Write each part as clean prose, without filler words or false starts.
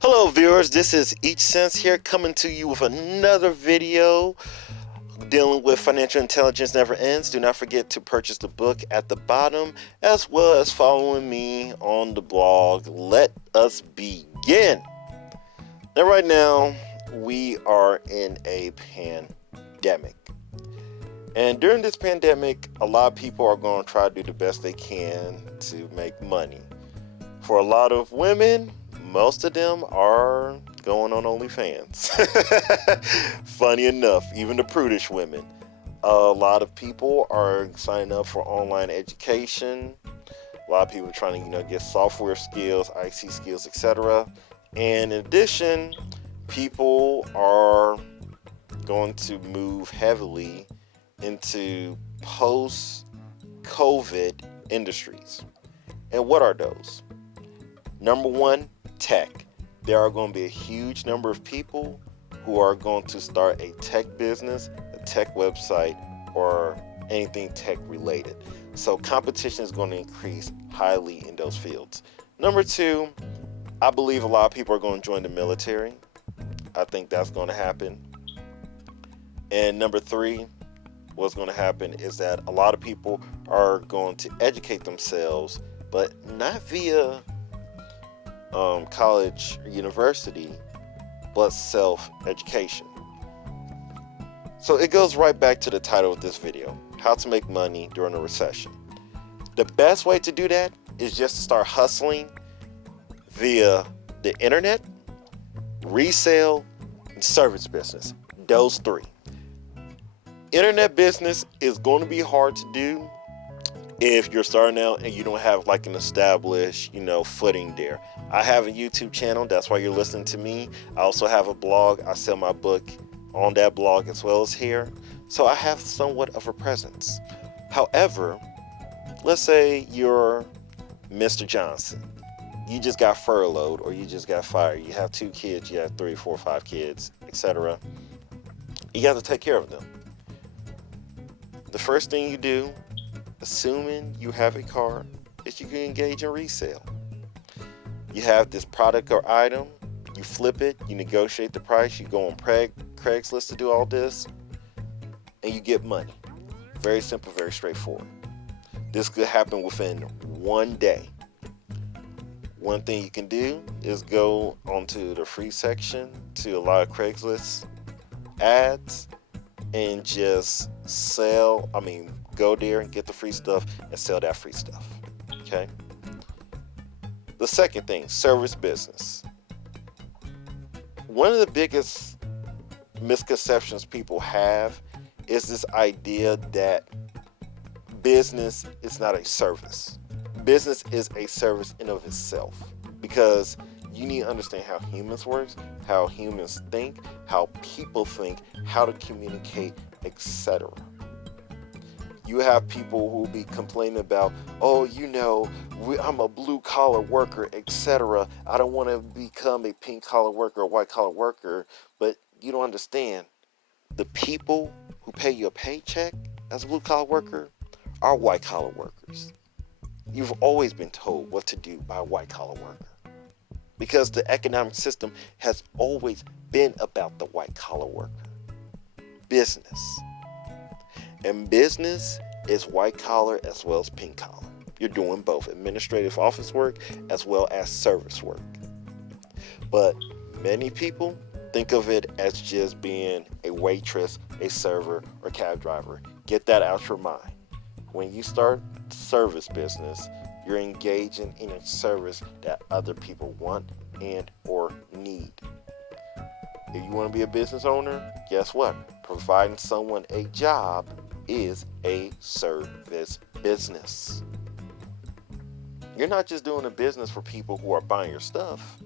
Hello viewers, this is Each Sense here coming to you with another video dealing with financial intelligence never ends. Do not forget to purchase the book at the bottom as well as following me on the blog. Let us begin. Now right now we are in a pandemic. And during this pandemic, a lot of people are going to try to do the best they can to make money. For a lot of women, most of them are going on OnlyFans. Funny enough, even the prudish women. A lot of people are signing up for online education. A lot of people are trying to, get software skills, IT skills, etc. And in addition, people are going to move heavily into post-COVID industries. And what are those? Number one, tech. There are going to be a huge number of people who are going to start a tech business, a tech website, or anything tech related. So competition is going to increase highly in those fields. Number two, I believe a lot of people are going to join the military. I think that's going to happen. And number three, what's going to happen is that a lot of people are going to educate themselves, but not via college or university, but self-education. So it goes right back to the title of this video, how to make money during a recession. The best way to do that is just to start hustling via the internet, resale, and service business. Those three. Internet business is going to be hard to do if you're starting out and you don't have like an established, footing there. I have a YouTube channel. That's why you're listening to me. I also have a blog. I sell my book on that blog as well as here. So I have somewhat of a presence. However, let's say you're Mr. Johnson. You just got furloughed or you just got fired. You have 2 kids, you have 3, 4, 5 kids, etc. You got to take care of them. The first thing you do, assuming you have a car, is you can engage in resale. You have this product or item, you flip it, you negotiate the price, you go on Craigslist to do all this, and you get money. Very simple, very straightforward. This could happen within one day. One thing you can do is go onto the free section to a lot of Craigslist ads and just go there and get the free stuff and sell that free stuff. Okay. The second thing, service business. One of the biggest misconceptions people have is this idea that business is not a service. Business is a service in of itself, because you need to understand how humans work, how humans think, how people think, how to communicate, etc. You have people who will be complaining about, I'm a blue collar worker, etc. I don't want to become a pink collar worker or white collar worker. But you don't understand. The people who pay you a paycheck as a blue collar worker are white collar workers. You've always been told what to do by a white collar worker, because the economic system has always been about the white collar worker. Business. And business is white collar as well as pink collar. You're doing both administrative office work as well as service work. But many people think of it as just being a waitress, a server, or cab driver. Get that out your mind. When you start service business, you're engaging in a service that other people want and or need. If you want to be a business owner, guess what? Providing someone a job is a service business. You're not just doing a business for people who are buying your stuff,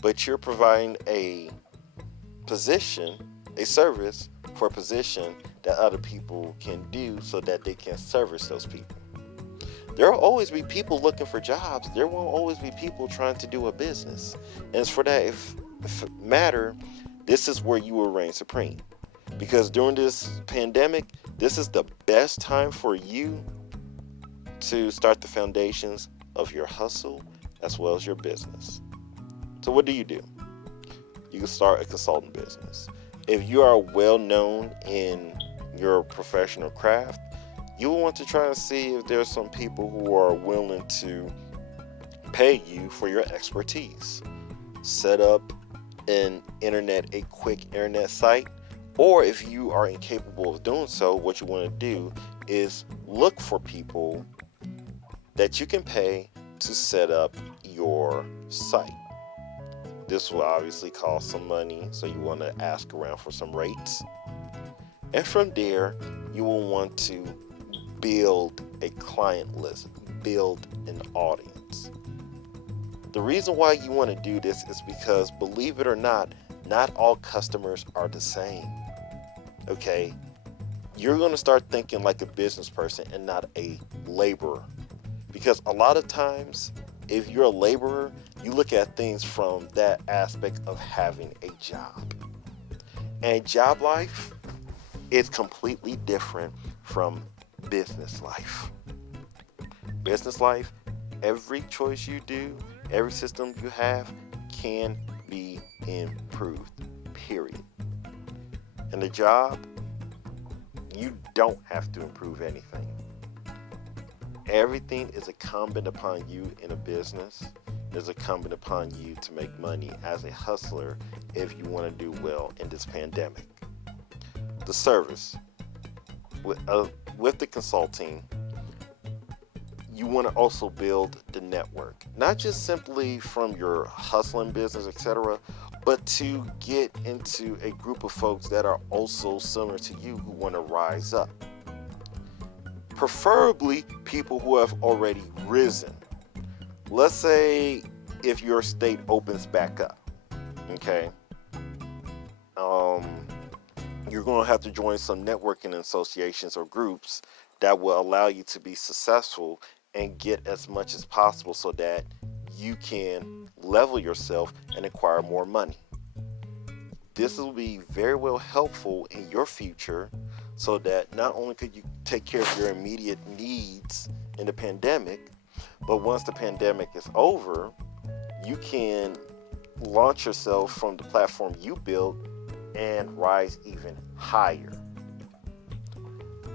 but you're providing a position, a service for a position that other people can do so that they can service those people. There will always be people looking for jobs. There won't always be people trying to do a business. And as for that, if it matter, this is where you will reign supreme. Because during this pandemic, this is the best time for you to start the foundations of your hustle as well as your business. So what do? you can start a consulting business. If you are well known in your professional craft, you will want to try and see if there's some people who are willing to pay you for your expertise. Set up a quick internet site, or if you are incapable of doing so, what you want to do is look for people that you can pay to set up your site. This will obviously cost some money, so you want to ask around for some rates. And from there, you will want to build a client list, build an audience. The reason why you want to do this is because, believe it or not all customers are the same. Okay? You're going to start thinking like a business person and not a laborer. Because a lot of times, if you're a laborer, you look at things from that aspect of having a job. And job life is completely different from business life. Business life, every choice you do, every system you have can be improved, period. In the job, you don't have to improve anything. Everything is incumbent upon you in a business. It's incumbent upon you to make money as a hustler if you want to do well in this pandemic. The service. With the consulting, you want to also build the network. Not just simply from your hustling business, etc., but to get into a group of folks that are also similar to you who want to rise up. Preferably people who have already risen. Let's say if your state opens back up, okay? You're going to have to join some networking associations or groups that will allow you to be successful and get as much as possible so that you can level yourself and acquire more money. This will be very well helpful in your future so that not only could you take care of your immediate needs in the pandemic, but once the pandemic is over, you can launch yourself from the platform you built and rise even higher.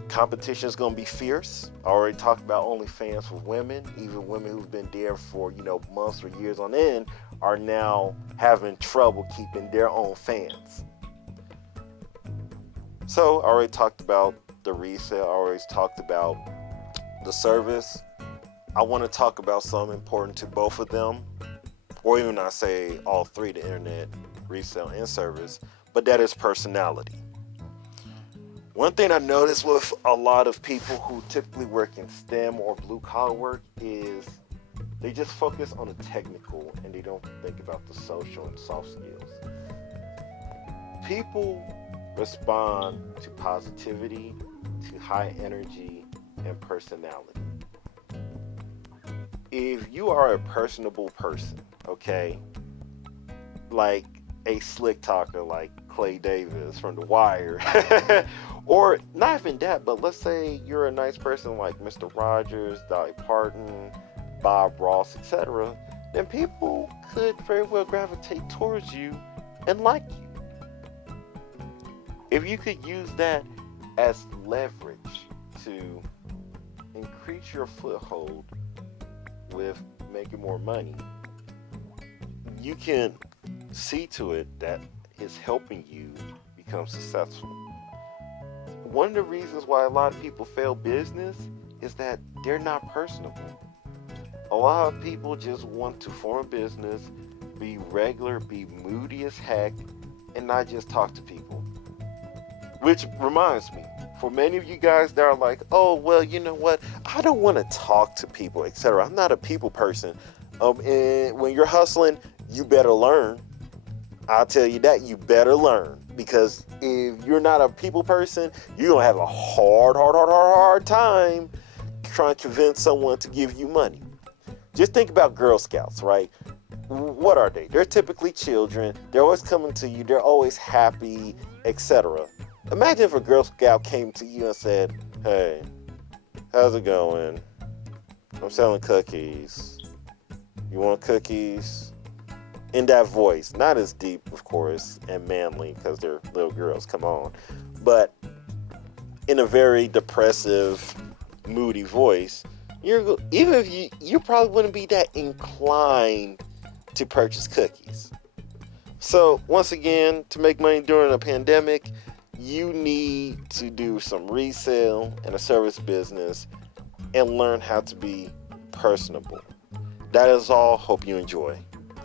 Competition is going to be fierce. I already talked about OnlyFans for women. Even women who've been there for, months or years on end are now having trouble keeping their own fans. So I already talked about the resale. I already talked about the service. I want to talk about something important to both of them, or even I say all three, the internet, resale, and service, but that is personality. One thing I noticed with a lot of people who typically work in STEM or blue collar work is they just focus on the technical and they don't think about the social and soft skills. People respond to positivity, to high energy, and personality. If you are a personable person, okay, like a slick talker like Clay Davis from The Wire, or not even that, but let's say you're a nice person like Mr. Rogers, Dolly Parton, Bob Ross, etc., then people could very well gravitate towards you and like you. If you could use that as leverage to increase your foothold with making more money, you can see to it that it's helping you become successful. One of the reasons why a lot of people fail business is that they're not personable. A lot of people just want to form a business, be regular, be moody as heck, and not just talk to people. Which reminds me, for many of you guys that are like, oh, well, you know what? I don't want to talk to people, etc. I'm not a people person. And when you're hustling, you better learn. I'll tell you that, you better learn. Because if you're not a people person, you're going to have a hard time trying to convince someone to give you money. Just think about Girl Scouts, right? What are they? They're typically children. They're always coming to you. They're always happy, etc. Imagine if a Girl Scout came to you and said, hey, how's it going? I'm selling cookies. You want cookies? in that voice, not as deep, of course, and manly because they're little girls, come on, but in a very depressive, moody voice, even if you probably wouldn't be that inclined to purchase cookies. So once again, to make money during a pandemic, you need to do some resale and a service business and learn how to be personable. That is all. Hope you enjoy.